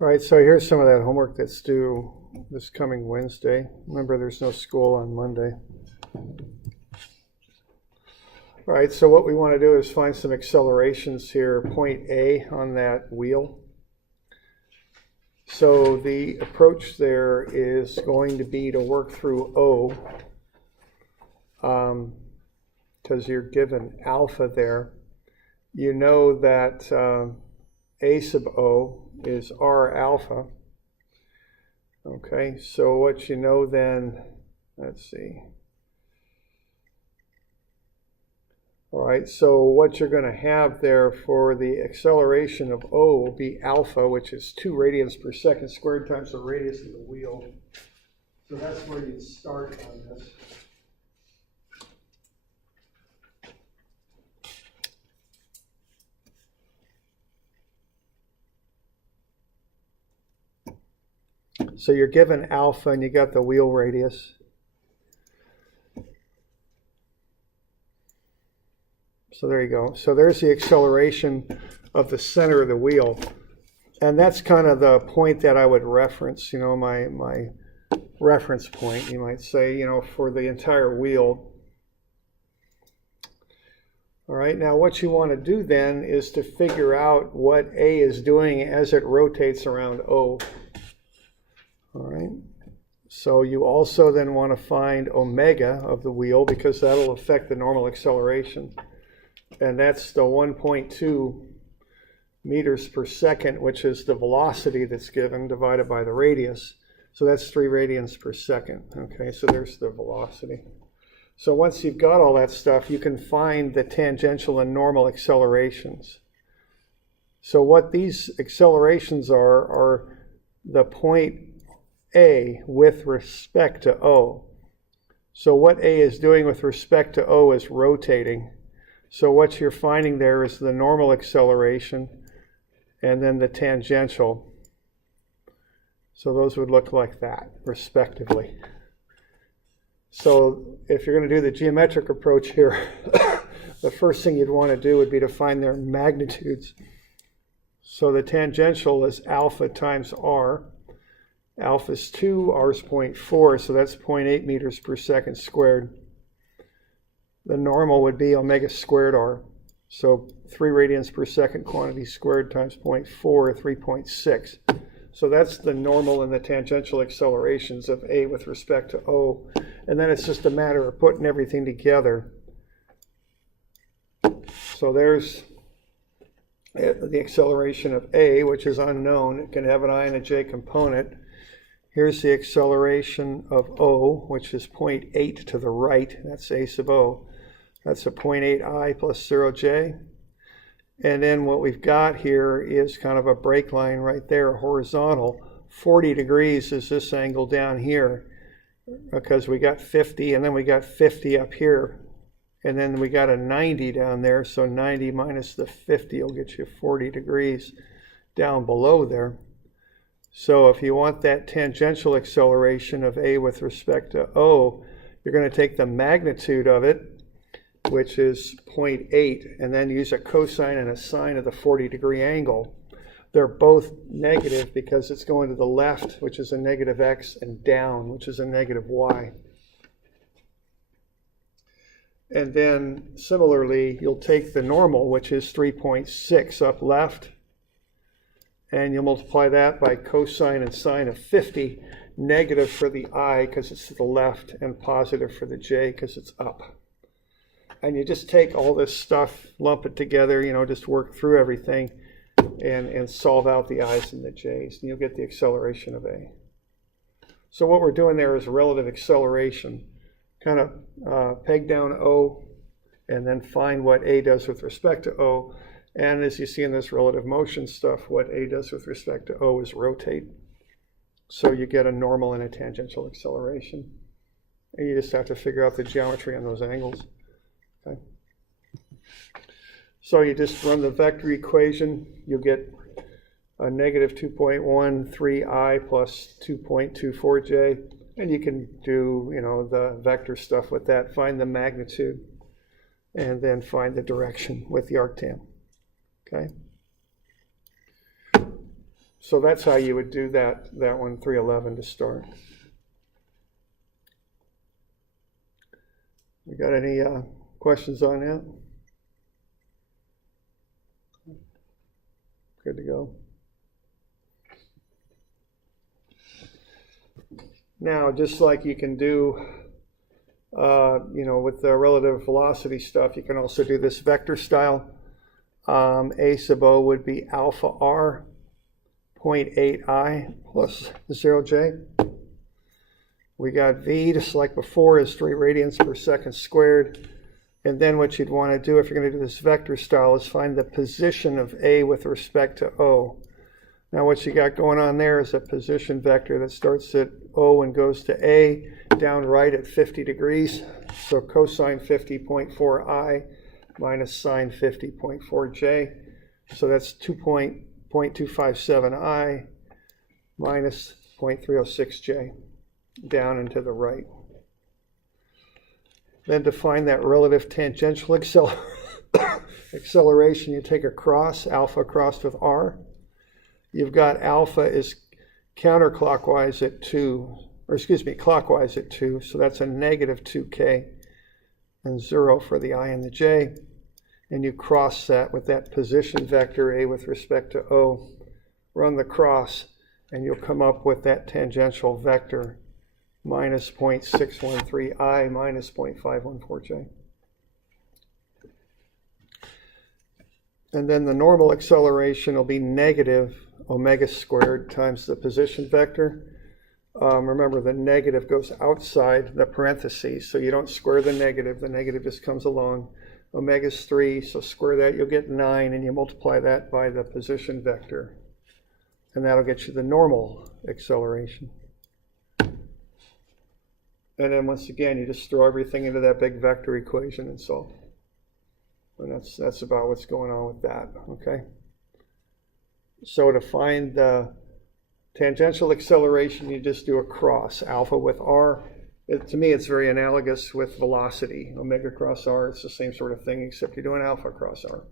All right, so here's some of that homework that's due this coming Wednesday. Remember, there's no school on Monday. All right, so what we want to do is find some accelerations here, point A on that wheel. So the approach there is going to be to work through O, because you're given alpha there. You know that A sub O is R alpha. Okay, so what you know then, let's see. All right, so what you're going to have there for the acceleration of O will be alpha, which is 2 radians per second squared times the radius of the wheel. So that's where you'd start on this. So you're given alpha and you got the wheel radius. So there you go. So there's the acceleration of the center of the wheel. And that's kind of the point that I would reference, my reference point, you might say, for the entire wheel. All right, now what you want to do then is to figure out what A is doing as it rotates around O. All right, so you also then want to find omega of the wheel because that'll affect the normal acceleration. And that's the 1.2 meters per second, which is the velocity that's given divided by the radius. So that's 3 radians per second. Okay, so there's the velocity. So once you've got all that stuff, you can find the tangential and normal accelerations. So what these accelerations are the point A with respect to O. So what A is doing with respect to O is rotating. So what you're finding there is the normal acceleration and then the tangential. So those would look like that, respectively. So if you're going to do the geometric approach here, the first thing you'd want to do would be to find their magnitudes. So the tangential is alpha times R. Alpha is 2, R is 0.4, so that's 0.8 meters per second squared. The normal would be omega squared R. So 3 radians per second quantity squared times 0.4, 3.6. So that's the normal and the tangential accelerations of A with respect to O. And then it's just a matter of putting everything together. So there's the acceleration of A, which is unknown. It can have an I and a J component. Here's the acceleration of O, which is 0.8 to the right. That's A sub O. That's a 0.8 I plus 0 J. And then what we've got here is kind of a break line right there, horizontal. 40 degrees is this angle down here because we got 50 and then we got 50 up here. And then we got a 90 down there. So 90 minus the 50 will get you 40 degrees down below there. So if you want that tangential acceleration of A with respect to O, you're going to take the magnitude of it, which is 0.8, and then use a cosine and a sine of the 40-degree angle. They're both negative because it's going to the left, which is a negative x, and down, which is a negative y. And then similarly, you'll take the normal, which is 3.6 up left, and you'll multiply that by cosine and sine of 50, negative for the I because it's to the left, and positive for the j because it's up. And you just take all this stuff, lump it together, just work through everything and solve out the i's and the j's, and you'll get the acceleration of A. So what we're doing there is relative acceleration. Kind of peg down O and then find what A does with respect to O. And as you see in this relative motion stuff, what A does with respect to O is rotate. So you get a normal and a tangential acceleration. And you just have to figure out the geometry on those angles. Okay. So you just run the vector equation. You'll get a negative 2.13i plus 2.24j. And you can do, the vector stuff with that. Find the magnitude and then find the direction with the arctan. Okay. So that's how you would do that one, 311 to start. We got any questions on that? Good to go. Now, just like you can do, with the relative velocity stuff, you can also do this vector style. A sub O would be alpha r 0.8I plus 0J. We got V, just like before, is 3 radians per second squared. And then what you'd want to do if you're going to do this vector style is find the position of A with respect to O. Now what you got going on there is a position vector that starts at O and goes to A, down right at 50 degrees. So cosine 50.4I minus sine 50.4J. So that's 2.257I minus 0.306J down and to the right. Then to find that relative tangential acceleration, you take a cross, alpha crossed with r. You've got alpha is counterclockwise at 2, or excuse me, clockwise at 2, so that's a negative 2k, and 0 for the I and the j. And you cross that with that position vector A with respect to O. Run the cross, and you'll come up with that tangential vector minus 0.613I minus 0.514J. And then the normal acceleration will be negative omega squared times the position vector. Remember, the negative goes outside the parentheses, so you don't square the negative just comes along. Omega is 3, so square that, you'll get 9, and you multiply that by the position vector. And that'll get you the normal acceleration. And then once again, you just throw everything into that big vector equation and solve. And that's about what's going on with that, okay? So to find the tangential acceleration, you just do a cross, alpha with r. To me, it's very analogous with velocity. Omega cross r, it's the same sort of thing, except you're doing alpha cross r.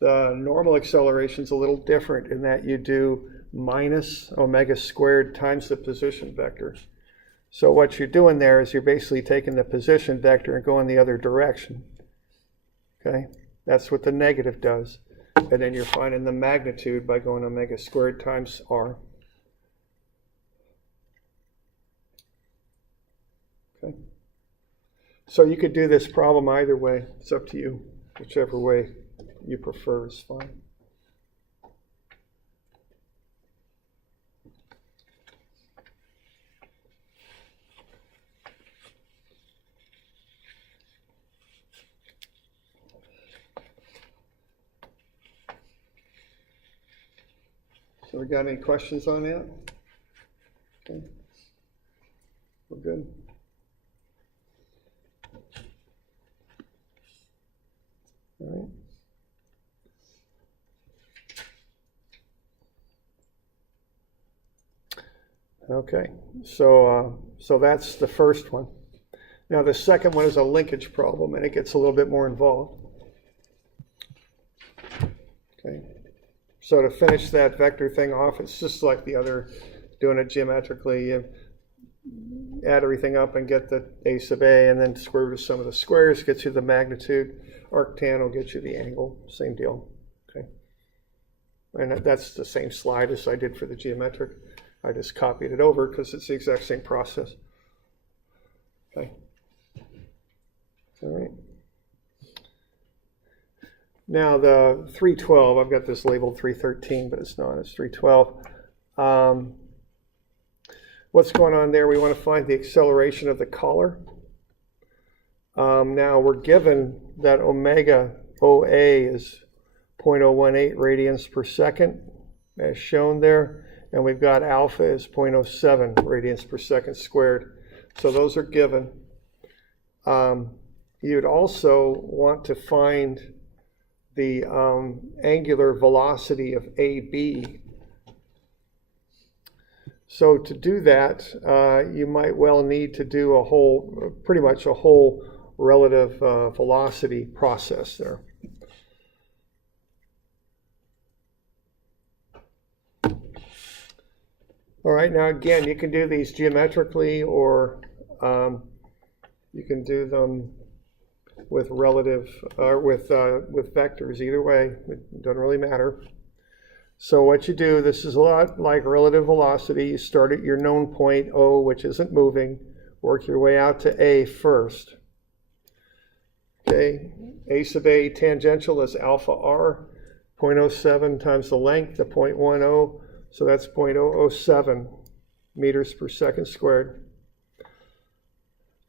The normal acceleration is a little different in that you do minus omega squared times the position vector. So what you're doing there is you're basically taking the position vector and going the other direction. Okay, that's what the negative does. And then you're finding the magnitude by going omega squared times r. Okay. So you could do this problem either way. It's up to you. Whichever way you prefer is fine. So we got any questions on that? Okay. We're good. All right. Okay, so that's the first one. Now the second one is a linkage problem, and it gets a little bit more involved. Okay, so to finish that vector thing off, it's just like the other, doing it geometrically. You add everything up and get the a sub a, and then square root of sum of the squares gets you the magnitude. Arctan will get you the angle, same deal. Okay, and that's the same slide as I did for the geometric. I just copied it over because it's the exact same process. Okay. All right. Now the 312, I've got this labeled 313, but it's not, it's 312. What's going on there? We want to find the acceleration of the collar. Now we're given that omega OA is 0.018 radians per second, as shown there. And we've got alpha is 0.07 radians per second squared. So those are given. You'd also want to find the angular velocity of AB. So to do that, you might well need to do pretty much a whole relative velocity process there. All right, now again, you can do these geometrically, or you can do them with relative, or with vectors. Either way, it doesn't really matter. So what you do, this is a lot like relative velocity. You start at your known point, O, which isn't moving. Work your way out to A first. Okay, A sub A tangential is alpha R, 0.07 times the length of 0.10, so that's 0.007 meters per second squared.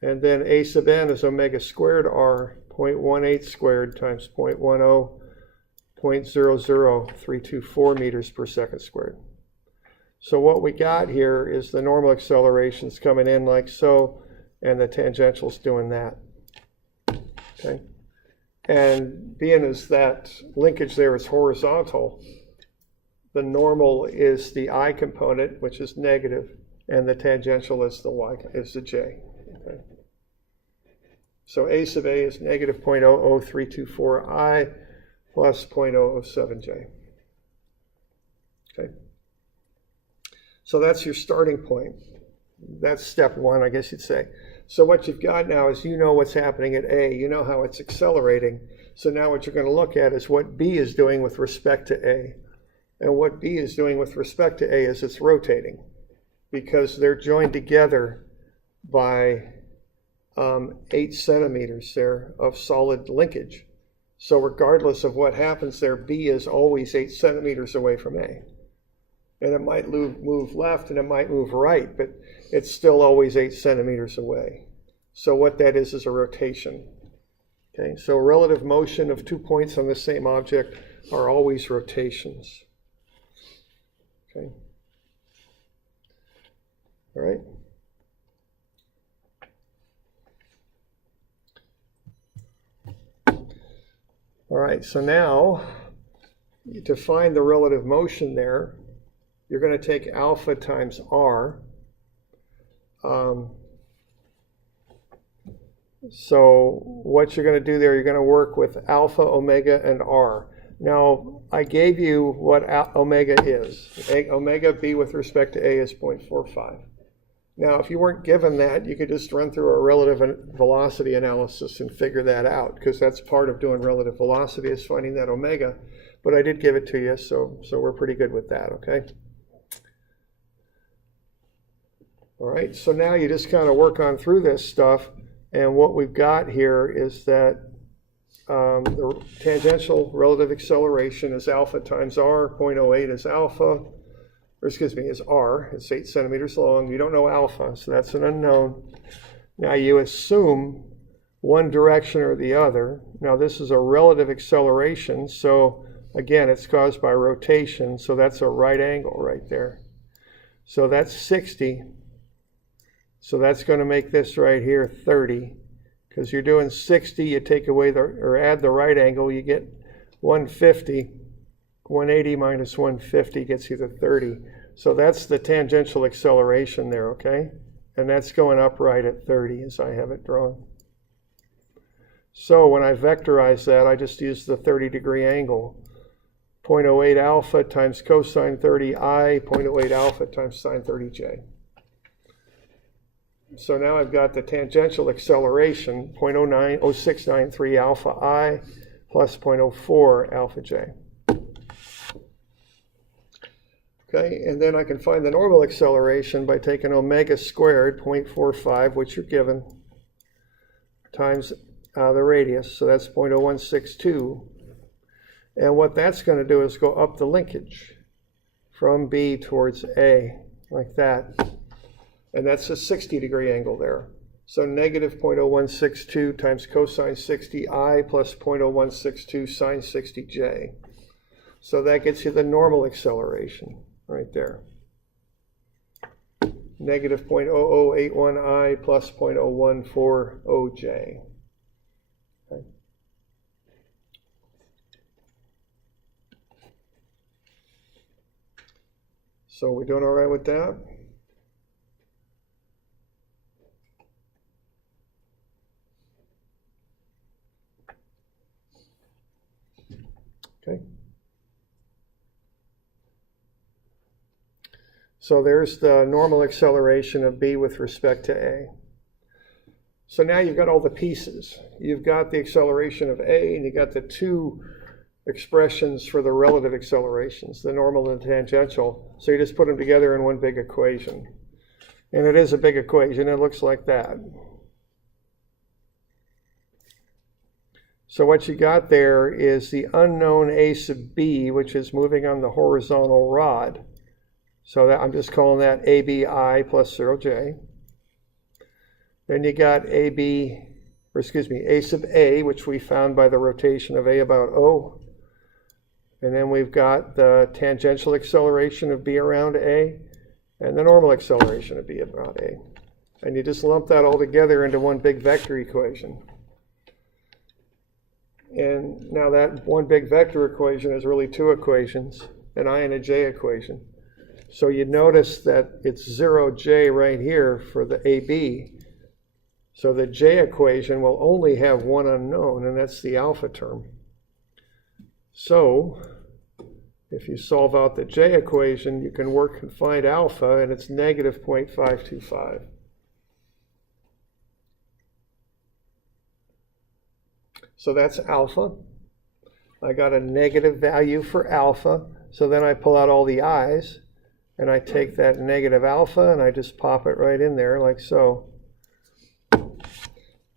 And then A sub n is omega squared R, 0.18 squared times 0.10, 0.00324 meters per second squared. So what we got here is the normal accelerations coming in like so, and the tangential's doing that. Okay, and being as that linkage there is horizontal, the normal is the I component, which is negative, and the tangential is the y, is the j. Okay. So A sub A is negative 0.00324 I plus 0.007 j. Okay. So that's your starting point. That's step one, I guess you'd say. So what you've got now is you know what's happening at A. You know how it's accelerating. So now what you're going to look at is what B is doing with respect to A. And what B is doing with respect to A is it's rotating, because they're joined together by 8 centimeters there of solid linkage. So regardless of what happens there, B is always 8 centimeters away from A. And it might move left and it might move right, but it's still always 8 centimeters away. So what that is a rotation. Okay, so relative motion of 2 points on the same object are always rotations. Okay. All right. All right, so now to find the relative motion there, you're going to take alpha times r. So what you're going to do there, you're going to work with alpha, omega, and r. Now, I gave you what omega is. Omega b with respect to a is 0.45. Now, if you weren't given that, you could just run through a relative velocity analysis and figure that out, because that's part of doing relative velocity, is finding that omega. But I did give it to you, so we're pretty good with that, okay? All right, so now you just kind of work on through this stuff, and what we've got here is that the tangential relative acceleration is alpha times r. 0.08 is alpha, or excuse me, is r. It's 8 centimeters long. You don't know alpha, so that's an unknown. Now you assume one direction or the other. Now this is a relative acceleration, so again, it's caused by rotation, so that's a right angle right there. So that's 60. So that's going to make this right here 30. Because you're doing 60, you take away or add the right angle, you get 150. 180 minus 150 gets you to 30. So that's the tangential acceleration there, okay? And that's going upright at 30 as I have it drawn. So when I vectorize that, I just use the 30-degree angle. 0.08 alpha times cosine 30i, 0.08 alpha times sine 30j. So now I've got the tangential acceleration, 0.0693 alpha I plus 0.04 alpha j. Okay, and then I can find the normal acceleration by taking omega squared, 0.45, which you're given, times the radius, so that's 0.0162. And what that's going to do is go up the linkage from B towards A, like that. And that's a 60-degree angle there. So negative 0.0162 times cosine 60i plus 0.0162 sine 60j. So that gets you the normal acceleration right there. Negative 0.0081i plus 0.0140j. Okay. So we doing all right with that? Okay. So there's the normal acceleration of B with respect to A. So now you've got all the pieces. You've got the acceleration of A, and you've got the two expressions for the relative accelerations, the normal and the tangential. So you just put them together in one big equation. And it is a big equation. It looks like that. So what you got there is the unknown A sub B, which is moving on the horizontal rod. So that, I'm just calling that ABI plus 0J. Then you got A sub A, which we found by the rotation of A about O. And then we've got the tangential acceleration of B around A and the normal acceleration of B around A. And you just lump that all together into one big vector equation. And now that one big vector equation is really two equations, an I and a j equation. So you notice that it's 0j right here for the AB. So the j equation will only have one unknown, and that's the alpha term. So if you solve out the j equation, you can work and find alpha, and it's negative 0.525. So that's alpha. I got a negative value for alpha, so then I pull out all the i's, and I take that negative alpha, and I just pop it right in there like so.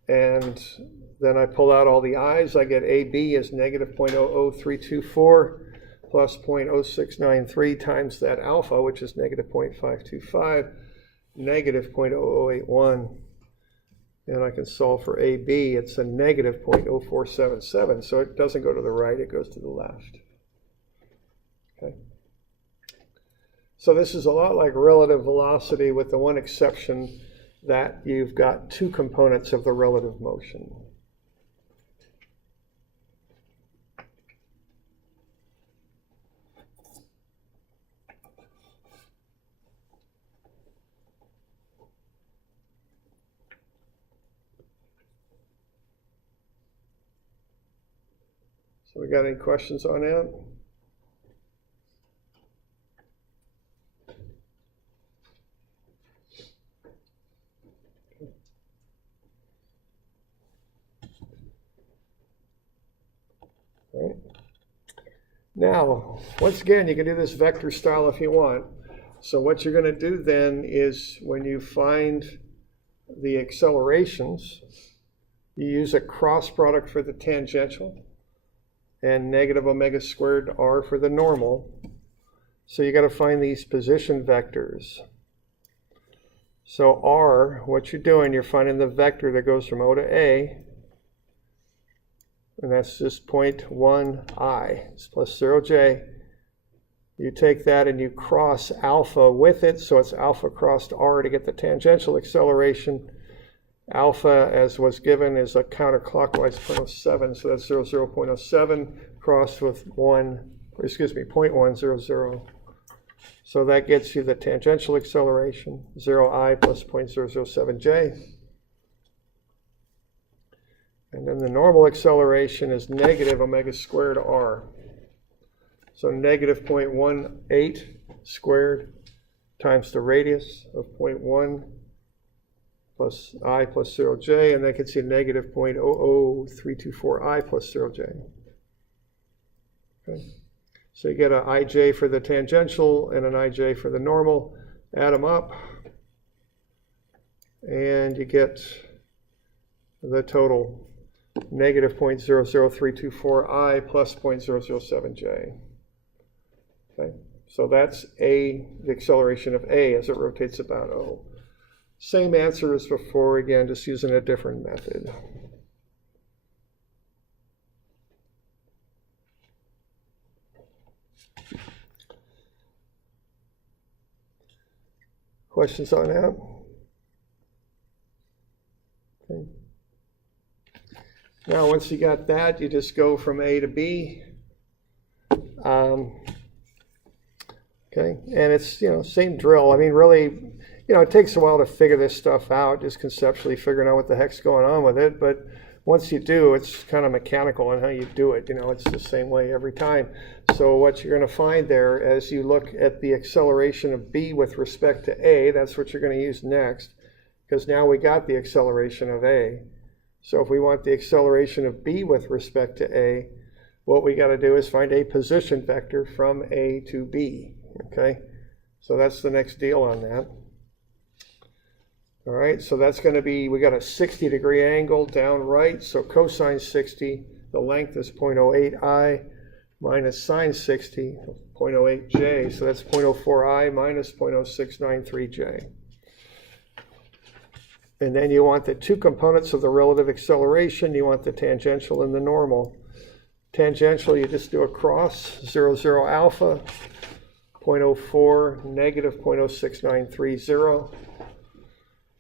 And then I pull out all the i's. I get AB is negative 0.00324 plus 0.0693 times that alpha, which is negative 0.525, negative 0.0081. And I can solve for AB. It's a negative 0.0477. So it doesn't go to the right, it goes to the left. Okay. So this is a lot like relative velocity, with the one exception that you've got two components of the relative motion. So we got any questions on that? Right. Now, once again, you can do this vector style if you want. So what you're going to do then is, when you find the accelerations, you use a cross product for the tangential and negative omega squared r for the normal. So you got to find these position vectors. So r, what you're doing, you're finding the vector that goes from O to A, and that's just 0.1i. It's plus 0j. You take that and you cross alpha with it, so it's alpha crossed r to get the tangential acceleration. Alpha, as was given, is a counterclockwise 0.07, so that's 0.07 crossed with 0.100. So that gets you the tangential acceleration, 0i plus 0.007j. And then the normal acceleration is negative omega squared r. So negative 0.18 squared times the radius of 0.1 plus I plus 0j, and that gets you negative 0.00324i plus 0j. Okay. So you get an ij for the tangential and an ij for the normal. Add them up, and you get the total, negative 0.00324i plus 0.007j. Okay. So that's A, the acceleration of A as it rotates about O. Same answer as before, again, just using a different method. Questions on that? Okay. Now, once you got that, you just go from A to B. Okay, and it's, same drill. I mean, really, it takes a while to figure this stuff out, just conceptually figuring out what the heck's going on with it. But once you do, it's kind of mechanical in how you do it. It's the same way every time. So what you're going to find there as you look at the acceleration of b with respect to a, that's what you're going to use next, because now we got the acceleration of a. So if we want the acceleration of b with respect to a, what we got to do is find a position vector from a to b, okay? So that's the next deal on that. All right, so that's going to be, we got a 60-degree angle down right, so cosine 60, the length is 0.08i minus sine 60, 0.08j, so that's 0.04i minus 0.0693j. And then you want the two components of the relative acceleration. You want the tangential and the normal. Tangential, you just do a cross, 0, 0 alpha, 0.04, negative 0.06930.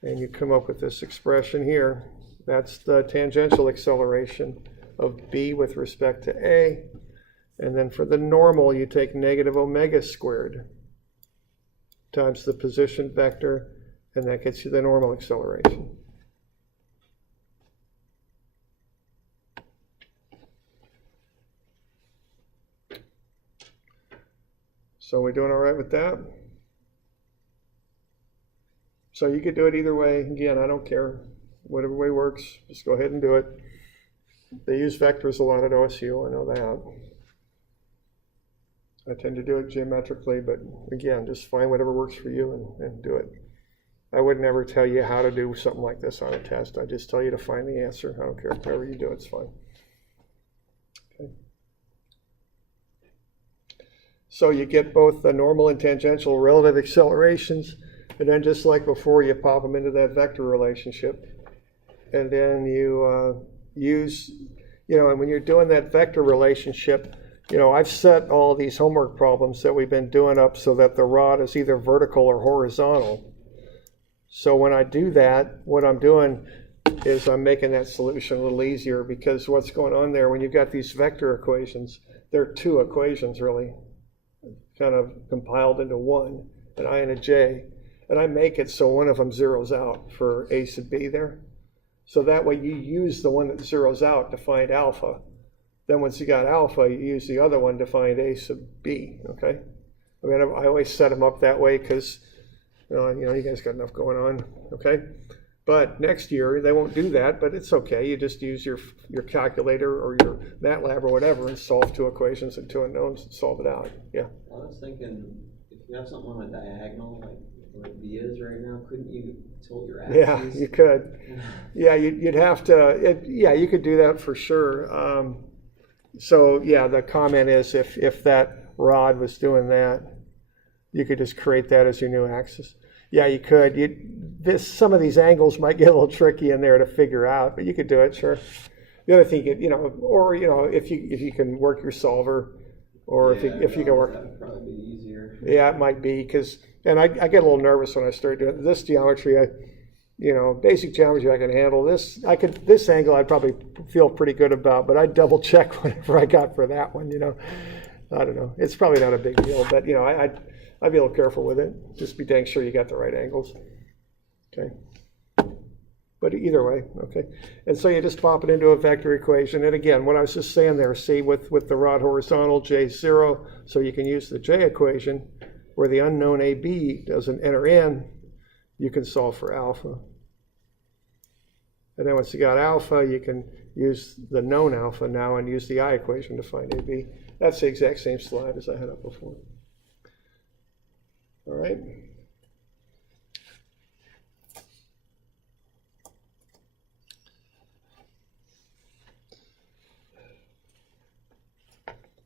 And you come up with this expression here. That's the tangential acceleration of b with respect to a. And then for the normal, you take negative omega squared times the position vector, and that gets you the normal acceleration. So we doing all right with that? So you could do it either way. Again, I don't care. Whatever way works, just go ahead and do it. They use vectors a lot at OSU, I know that. I tend to do it geometrically, but again, just find whatever works for you and do it. I would never tell you how to do something like this on a test. I just tell you to find the answer. I don't care. However you do it, it's fine. Okay. So you get both the normal and tangential relative accelerations. And then just like before, you pop them into that vector relationship. And then you use, and when you're doing that vector relationship, I've set all these homework problems that we've been doing up so that the rod is either vertical or horizontal. So when I do that, what I'm doing is I'm making that solution a little easier, because what's going on there, when you've got these vector equations, there are two equations really, kind of compiled into one, an I and a j. And I make it so one of them zeroes out for a sub b there. So that way you use the one that zeroes out to find alpha. Then once you got alpha, you use the other one to find a sub b, okay? I mean, I always set them up that way because, you guys got enough going on, okay? But next year, they won't do that, but it's okay. You just use your calculator or your MATLAB or whatever and solve two equations and two unknowns and solve it out, yeah. I was thinking, if you have something on a diagonal, like B is right now, couldn't you tilt your axis? Yeah, you could. Yeah, you'd have to, you could do that for sure. So yeah, the comment is if that rod was doing that, you could just create that as your new axis. Yeah, you could. Some of these angles might get a little tricky in there to figure out, but you could do it, sure. The other thing, or if you can work your solver, or if you can work. That would probably be easier. Yeah, it might be, because, and I get a little nervous when I start doing this geometry. Basic geometry I can handle. This angle I'd probably feel pretty good about, but I'd double check whatever I got for that one. I don't know. It's probably not a big deal, but I'd be a little careful with it. Just be dang sure you got the right angles. Okay. But either way, okay. And so you just pop it into a vector equation. And again, what I was just saying there, see with the rod horizontal, J 0, so you can use the J equation where the unknown AB doesn't enter in, you can solve for alpha. And then once you got alpha, you can use the known alpha now and use the I equation to find AB. That's the exact same slide as I had up before. All right.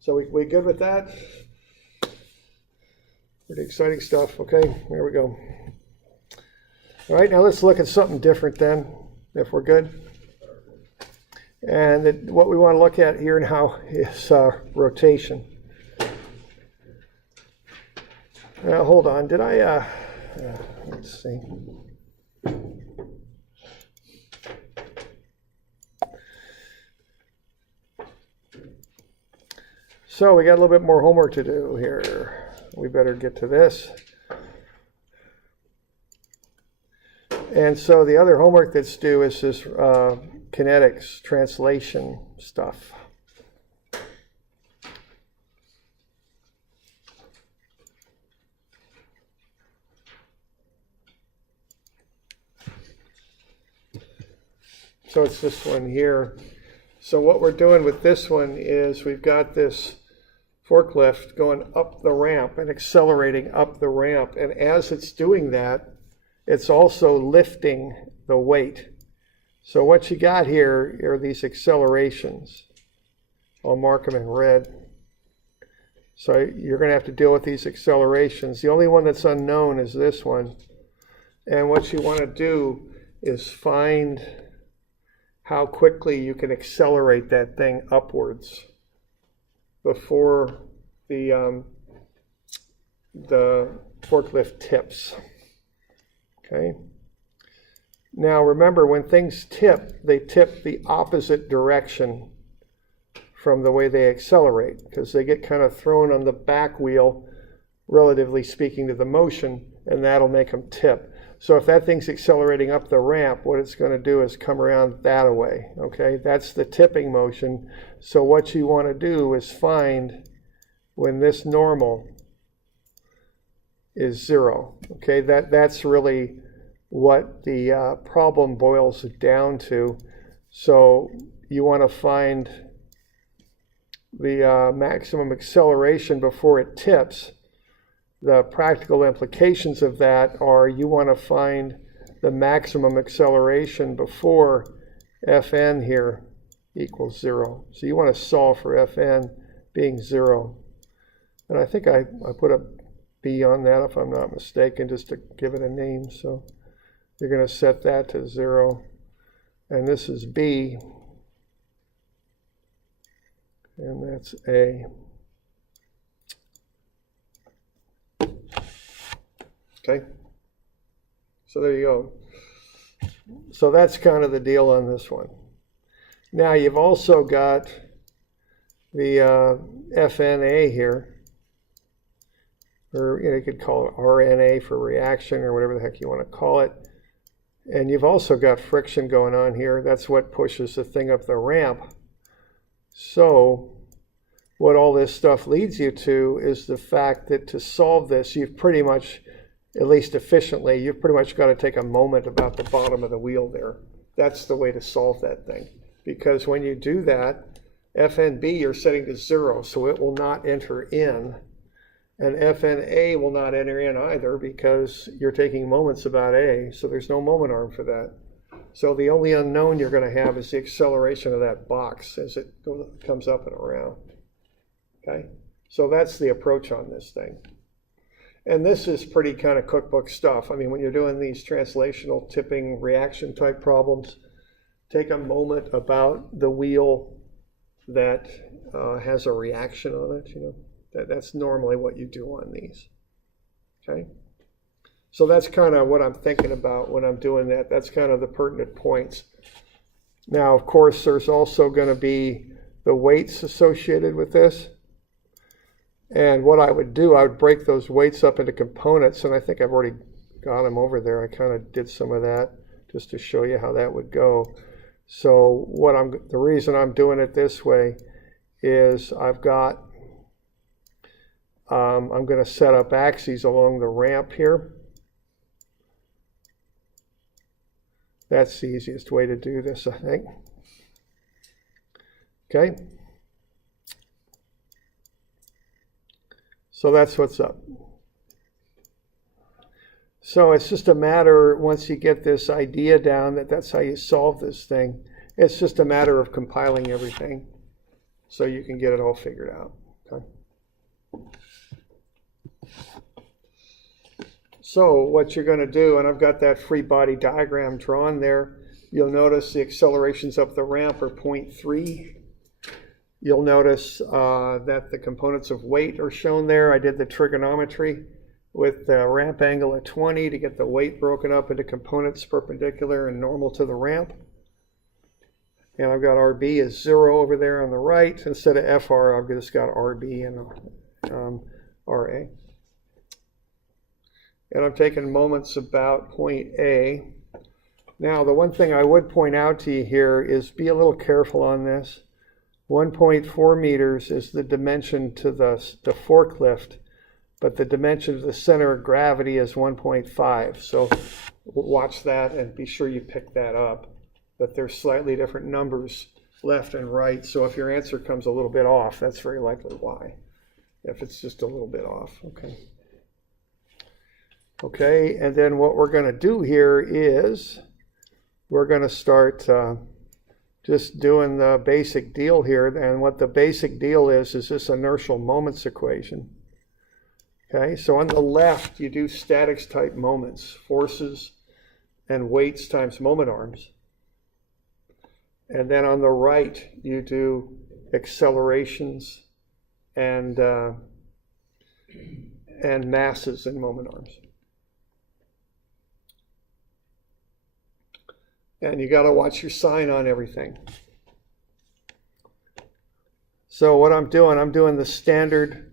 So we good with that? Pretty exciting stuff. Okay, there we go. All right, now let's look at something different then, if we're good. And what we want to look at here now is rotation. Hold on, did I, let's see. So we got a little bit more homework to do here. We better get to this. And so the other homework that's due is this kinetics, translation stuff. So it's this one here. So what we're doing with this one is we've got this forklift going up the ramp and accelerating up the ramp. And as it's doing that, it's also lifting the weight. So what you got here are these accelerations. I'll mark them in red. So you're going to have to deal with these accelerations. The only one that's unknown is this one. And what you want to do is find how quickly you can accelerate that thing upwards before the forklift tips. Okay. Now remember, when things tip, they tip the opposite direction from the way they accelerate, because they get kind of thrown on the back wheel, relatively speaking to the motion, and that'll make them tip. So if that thing's accelerating up the ramp, what it's going to do is come around that way, okay? That's the tipping motion. So what you want to do is find when this normal is 0, okay? That's really what the problem boils down to. So you want to find the maximum acceleration before it tips. The practical implications of that are you want to find the maximum acceleration before Fn here equals 0. So you want to solve for Fn being 0. And I think I put a B on that if I'm not mistaken, just to give it a name. So you're going to set that to 0. And this is B. And that's A. Okay, so there you go. So that's kind of the deal on this one. Now you've also got the FNA here, or you could call it RNA for reaction or whatever the heck you want to call it. And you've also got friction going on here. That's what pushes the thing up the ramp. So what all this stuff leads you to is the fact that to solve this, you've pretty much, at least efficiently, you've pretty much got to take a moment about the bottom of the wheel there. That's the way to solve that thing. Because when you do that, FNB you're setting to 0, so it will not enter in. And FNA will not enter in either because you're taking moments about A, so there's no moment arm for that. So the only unknown you're going to have is the acceleration of that box as it comes up and around. Okay? So that's the approach on this thing. And this is pretty kind of cookbook stuff. I mean, when you're doing these translational tipping reaction type problems, take a moment about the wheel that has a reaction on it. You know, that's normally what you do on these. Okay? So that's kind of what I'm thinking about when I'm doing that. That's kind of the pertinent points. Now, of course, there's also going to be the weights associated with this. And what I would do, I would break those weights up into components, and I think I've already got them over there. I kind of did some of that just to show you how that would go. So the reason I'm doing it this way is I've got, I'm going to set up axes along the ramp here. That's the easiest way to do this, I think. Okay. So that's what's up. So it's just a matter, once you get this idea down, that's how you solve this thing. It's just a matter of compiling everything so you can get it all figured out. Okay. So what you're going to do, and I've got that free body diagram drawn there, you'll notice the accelerations up the ramp are 0.3. You'll notice that the components of weight are shown there. I did the trigonometry with the ramp angle at 20 to get the weight broken up into components perpendicular and normal to the ramp. And I've got RB as 0 over there on the right. Instead of FR, I've just got RB and RA. And I'm taking moments about point A. Now, the one thing I would point out to you here is be a little careful on this. 1.4 meters is the dimension to the forklift, but the dimension to the center of gravity is 1.5. So watch that and be sure you pick that up, that there's slightly different numbers left and right. So if your answer comes a little bit off, that's very likely why, if it's just a little bit off. Okay. Okay, and then what we're going to do here is we're going to start just doing the basic deal here. And what the basic deal is this inertial moments equation. Okay, so on the left, you do statics type moments, forces and weights times moment arms. And then on the right, you do accelerations and masses in moment arms. And you got to watch your sign on everything. So what I'm doing the standard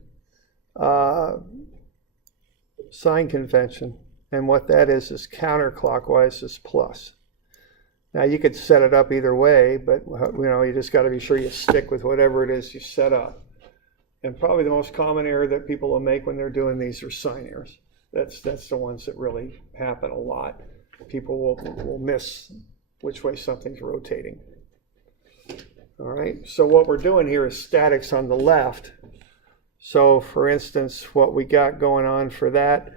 sign convention. And what that is counterclockwise is plus. Now you could set it up either way, but you just got to be sure you stick with whatever it is you set up. And probably the most common error that people will make when they're doing these are sign errors. That's the ones that really happen a lot. People will miss which way something's rotating. All right, so what we're doing here is statics on the left. So for instance, what we got going on for that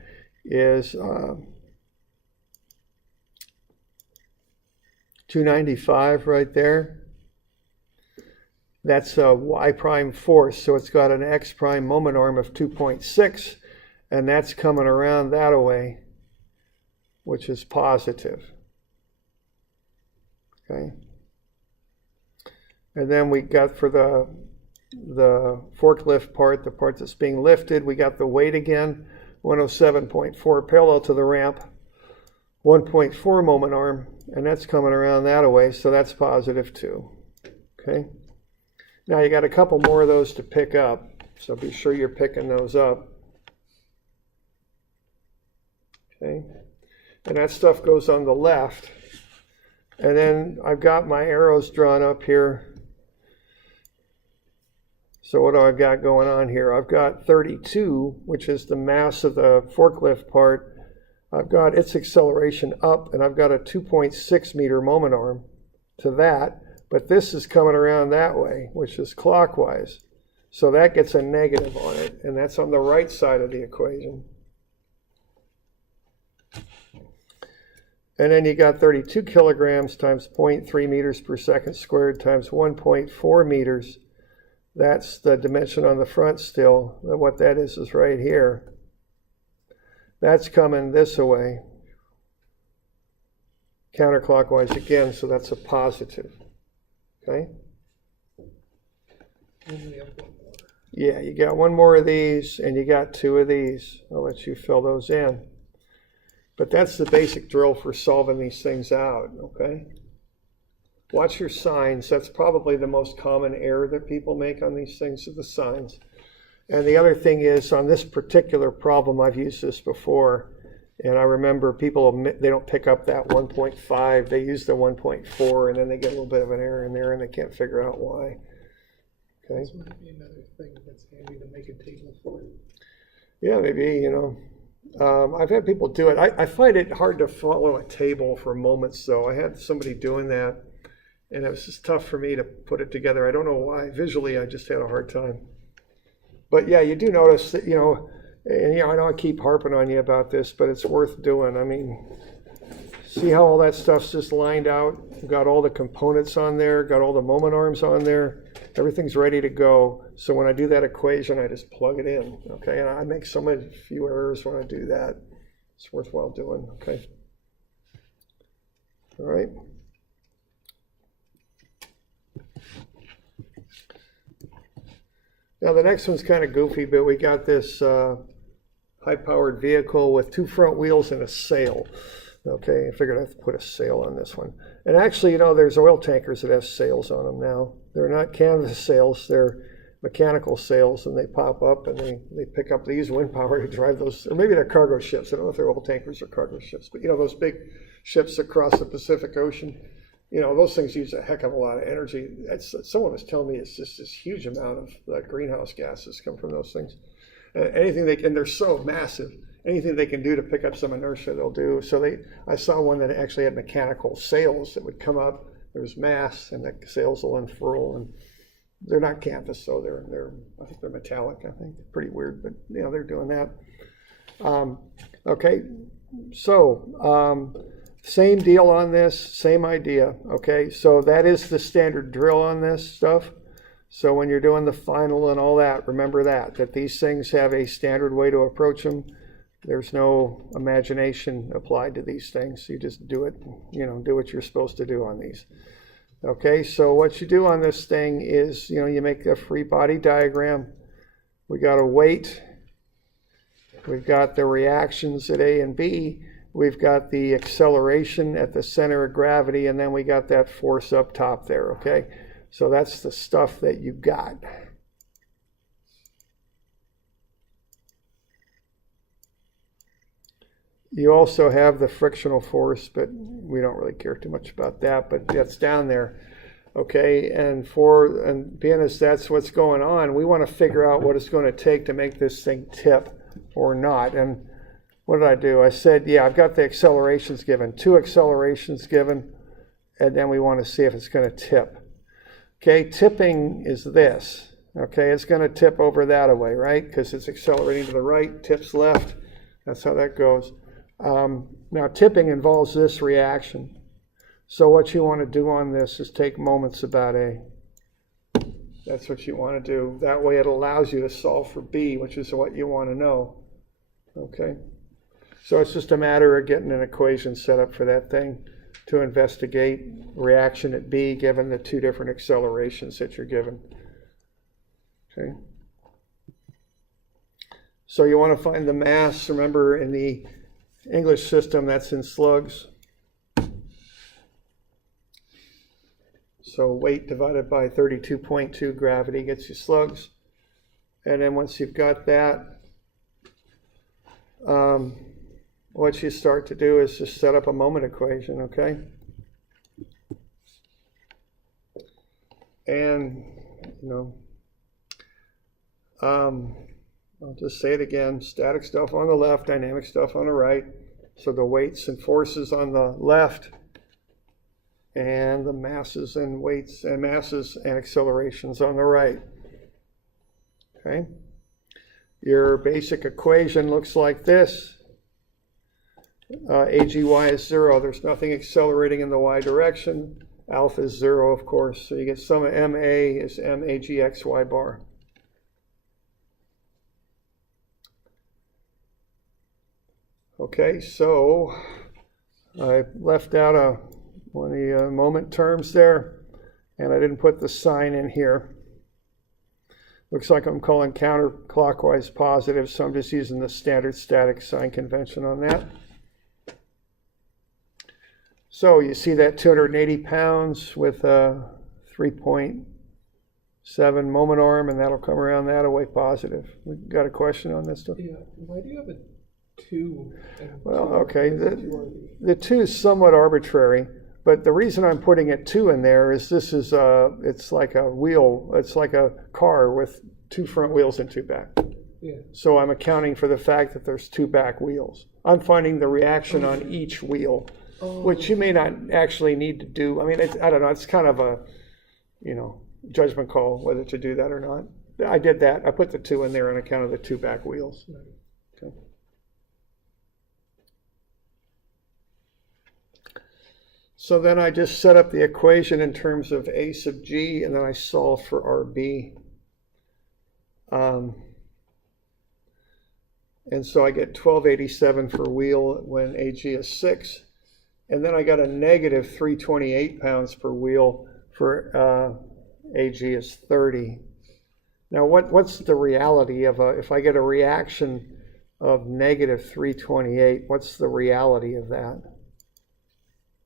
is 295 right there. That's a y prime force, so it's got an x prime moment arm of 2.6, and that's coming around that way, which is positive. Okay. And then we got for the forklift part, the part that's being lifted, we got the weight again, 107.4 parallel to the ramp, 1.4 moment arm, and that's coming around that way, so that's positive too. Okay. Now you got a couple more of those to pick up, so be sure you're picking those up. Okay. And that stuff goes on the left. And then I've got my arrows drawn up here. So what do I got going on here? I've got 32, which is the mass of the forklift part. I've got its acceleration up, and I've got a 2.6 meter moment arm to that. But this is coming around that way, which is clockwise. So that gets a negative on it, and that's on the right side of the equation. And then you got 32 kilograms times 0.3 meters per second squared times 1.4 meters. That's the dimension on the front still. What that is right here. That's coming this way. Counterclockwise again, so that's a positive. Okay? Yeah, you got one more of these, and you got two of these. I'll let you fill those in. But that's the basic drill for solving these things out, okay? Watch your signs. That's probably the most common error that people make on these things, are the signs. And the other thing is, on this particular problem, I've used this before, and I remember people, they don't pick up that 1.5. They use the 1.4, and then they get a little bit of an error in there, and they can't figure out why. Okay? This might be another thing that's handy to make a table for. Yeah, maybe, I've had people do it. I find it hard to follow a table for moments, though. I had somebody doing that, and it was just tough for me to put it together. I don't know why. Visually, I just had a hard time. But yeah, you do notice that, and I know I keep harping on you about this, but it's worth doing. I mean, see how all that stuff's just lined out? Got all the components on there, got all the moment arms on there. Everything's ready to go. So when I do that equation, I just plug it in, okay? And I make so many few errors when I do that. It's worthwhile doing, okay? All right. Now the next one's kind of goofy, but we got this high-powered vehicle with two front wheels and a sail. Okay, I figured I'd have to put a sail on this one. And actually, there's oil tankers that have sails on them now. They're not canvas sails, they're mechanical sails, and they pop up and they pick up, they use wind power to drive those, or maybe they're cargo ships. I don't know if they're oil tankers or cargo ships, but those big ships across the Pacific Ocean. Those things use a heck of a lot of energy. Someone was telling me it's just this huge amount of greenhouse gases come from those things. Anything and they're so massive. Anything they can do to pick up some inertia, they'll do. So I saw one that actually had mechanical sails that would come up. There's mass, and the sails will unfurl, and they're not canvas, so I think they're metallic. I think pretty weird, but they're doing that. Okay, so same deal on this, same idea. Okay, so that is the standard drill on this stuff. So when you're doing the final and all that, remember that these things have a standard way to approach them. There's no imagination applied to these things. You just do it, do what you're supposed to do on these. Okay, so what you do on this thing is, you make a free body diagram. We got a weight. We've got the reactions at A and B. We've got the acceleration at the center of gravity, and then we got that force up top there, okay? So that's the stuff that you got. You also have the frictional force, but we don't really care too much about that, but that's down there. Okay, and being as that's what's going on, we want to figure out what it's going to take to make this thing tip or not. And what did I do? I said, yeah, I've got the accelerations given, 2 accelerations given, and then we want to see if it's going to tip. Okay, tipping is this. Okay, it's going to tip over that way, right? Because it's accelerating to the right, tips left. That's how that goes. Now, tipping involves this reaction. So what you want to do on this is take moments about A. That's what you want to do. That way it allows you to solve for B, which is what you want to know. Okay? So it's just a matter of getting an equation set up for that thing to investigate reaction at B given the 2 different accelerations that you're given. Okay? So you want to find the mass. Remember, in the English system, that's in slugs. So weight divided by 32.2 gravity gets you slugs. And then once you've got that, what you start to do is just set up a moment equation, okay? And, I'll just say it again, static stuff on the left, dynamic stuff on the right. So the weights and forces on the left, and the masses and weights and masses and accelerations on the right. Okay? Your basic equation looks like this. AGY is 0. There's nothing accelerating in the y direction. Alpha is 0, of course. So you get sum of MA is MAGXY bar. Okay, so I left out one of the moment terms there, and I didn't put the sign in here. Looks like I'm calling counterclockwise positive, so I'm just using the standard static sign convention on that. So you see that 280 pounds with a 3.7 moment arm, and that'll come around that away positive. We got a question on this stuff? Yeah, why do you have a 2? Well, okay, the 2 is somewhat arbitrary, but the reason I'm putting a 2 in there is this is it's like a wheel, it's like a car with 2 front wheels and 2 back. Yeah. So I'm accounting for the fact that there's 2 back wheels. I'm finding the reaction on each wheel, which you may not actually need to do. I mean, I don't know, it's kind of a, judgment call whether to do that or not. I did that. I put the 2 in there on account of the 2 back wheels. Okay. So then I just set up the equation in terms of A sub G, and then I solve for RB. And so I get 1287 for wheel when AG is 6. And then I got a negative 328 pounds per wheel for AG is 30. Now what's the reality of if I get a reaction of negative 328, what's the reality of that?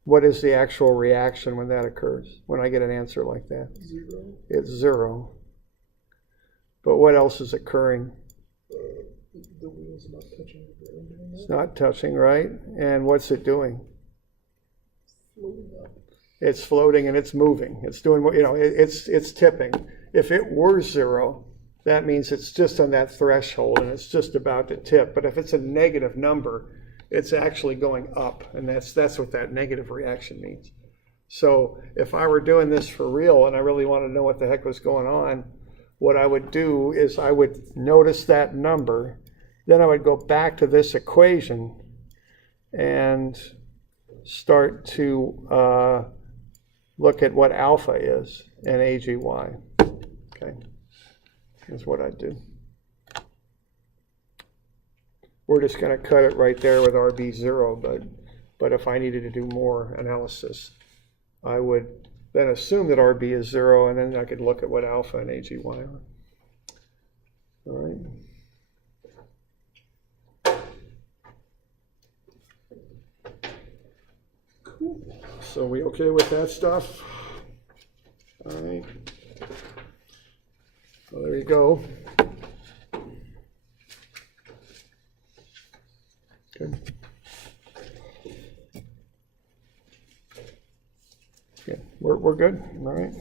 What is the actual reaction when that occurs, when I get an answer like that? 0. It's 0. But what else is occurring? The wheel's not touching the ground anymore. It's not touching, right? And what's it doing? floating up. It's floating and it's moving. It's doing what, it's tipping. If it were 0, that means it's just on that threshold and it's just about to tip. But if it's a negative number, it's actually going up, and that's what that negative reaction means. So if I were doing this for real and I really wanted to know what the heck was going on, what I would do is I would notice that number, then I would go back to this equation and start to look at what alpha is and AGY. Okay, that's what I'd do. We're just going to cut it right there with RB0, but if I needed to do more analysis, I would then assume that RB is 0, and then I could look at what alpha and AGY are. All right. Cool. So we okay with that stuff? All right. Well, there you go. Good. Okay, we're good, all right.